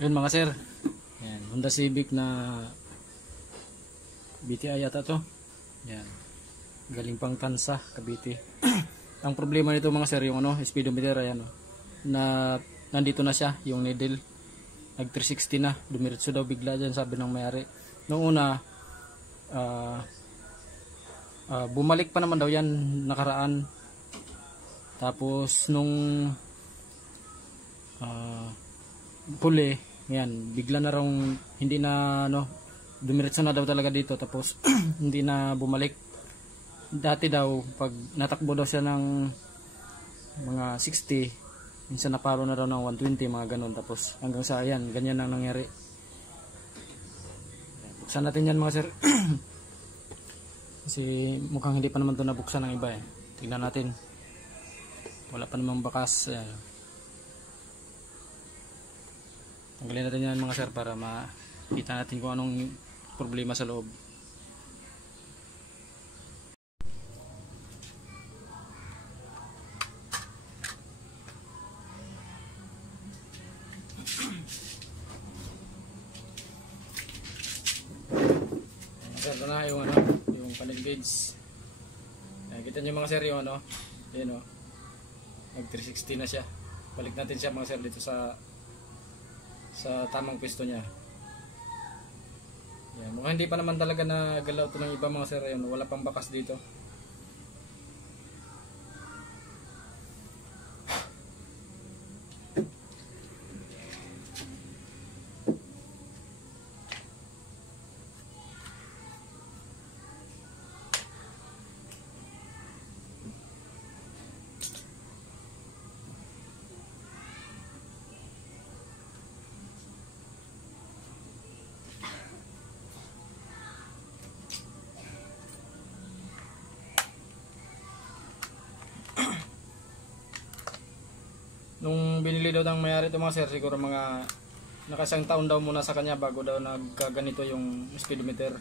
Yun mga sir. Yan, Honda Civic na BTI yata to. Yan. Galing pang Tansa, Cavite. Ang problema nito mga sir, yung speedometer ayan na nandito na siya, yung needle. Nag 360 na, dumiretso daw bigla diyan sabi ng may-ari. Noong una bumalik pa naman daw yan nakaraan. Tapos nung huli, yan, bigla na raw hindi na dumiretso na daw talaga dito, tapos hindi na bumalik. Dati daw pag natakbo daw siya ng mga 60, minsan naparo na daw ng 120, mga ganun, tapos hanggang sa ayan, ganyan ang nangyari. Buksan natin yan mga sir. Kasi mukhang hindi pa naman ito nabuksan ng iba Tingnan natin, wala pa namang bakas. Tanggalin natin yan mga sir para makita natin kung anong problema sa loob. Sir, ito na yung panel gauge. Kita nyo mga sir yung yun nag 360 na siya. Balik natin siya mga sir dito sa tamang pwesto niya. Yan, mukhang hindi pa naman talaga na galaw ito ng iba mga sir. Yan, wala pang bakas dito. Nung binili daw ng mayari ito mga sir, siguro mga nakasang taon daw muna sa kanya bago daw nagkaganito yung speedometer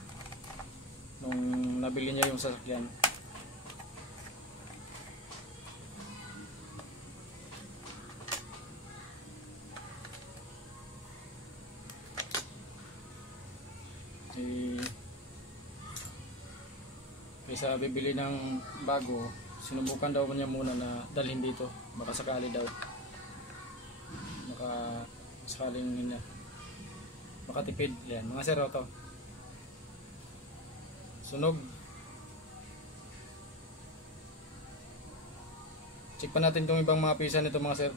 nung nabili niya yung sasakyan. Kaysa bibili ng bago, sinubukan daw niya muna na dalhin dito, baka sakali daw sakaling makatipid. Yan mga sir, ito sunog. Check pa natin itong ibang mga pisa nito mga sir.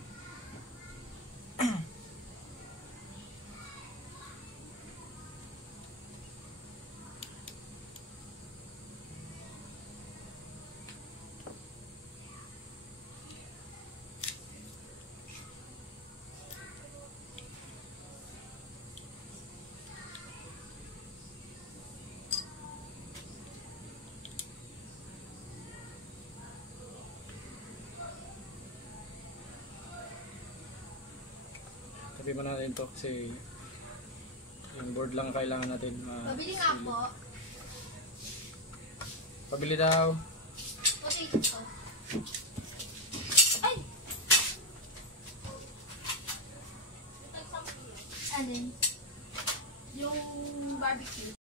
Sabi mo natin to kasi yung board lang kailangan natin. Pabili nga po. Pabili daw. Okay, ito. Ay! Alin? Yung barbecue.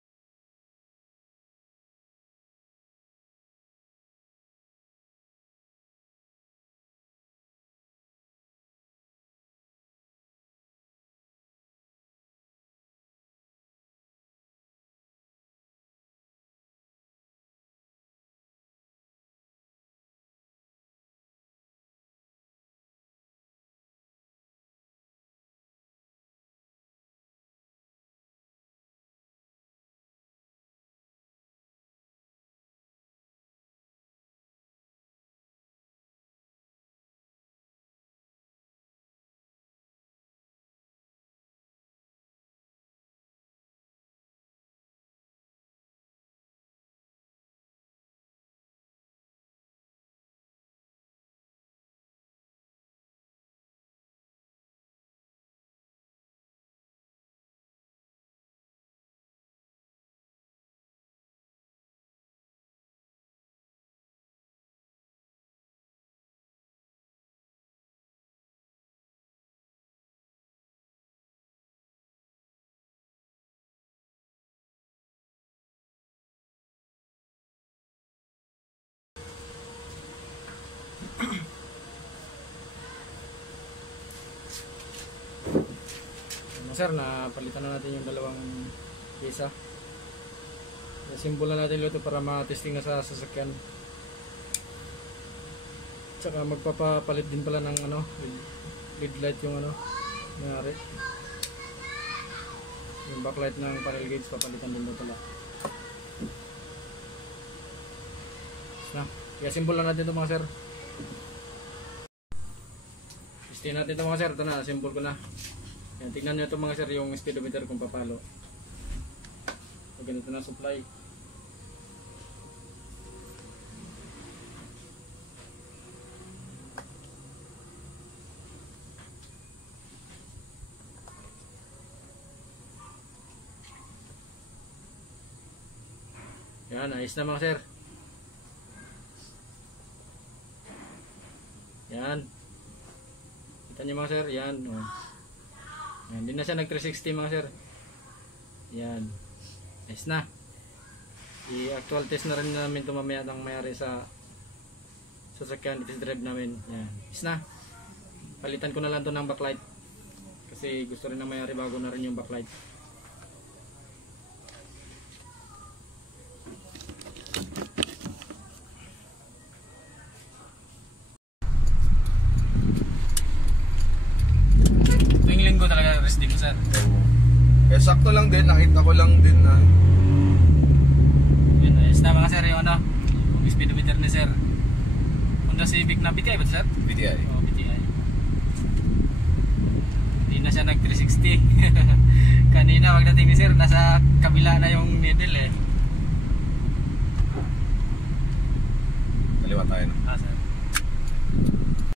Ano, sir, napalitan na natin yung dalawang pisa. Simbol na natin ito para ma-testing na sa sasakyan. Tsaka magpapapalit din pala ng ano, lead light yung ano, nangyari. Yung backlight ng panel gauge papalitan din daw pala. Na, kaya simbol na natin ito mga sir. Testing natin ito mga sir. Ito na, simbol ko na. Yan, tignan nyo ito mga sir yung speedometer kung papalo. So, ganito na supply. Yan, ayos na mga sir. Yan. Kita nyo mga sir, yan. Oh. Yan, hindi na siya nag 360 mga sir. Yan. Ayos na. I-actual test na rin namin ito mamaya ng mayari sa sasakyan test drive namin. Yan. Ayos na. Palitan ko na lang ito ng backlight. Kasi gusto rin ng mayari bago na rin yung backlight. Talaga rest din ko sir. Eh sakto lang din, nakita ko lang din na yun, ayos na mga sir yung ano, yung speedometer ni sir. Honda Civic na BTI ba sir? BTI. Oo, BTI. Hindi na siya nag 360. Kanina pagdating ni sir, nasa kabila na yung needle eh. Kaliwa tayo na. Ah sir.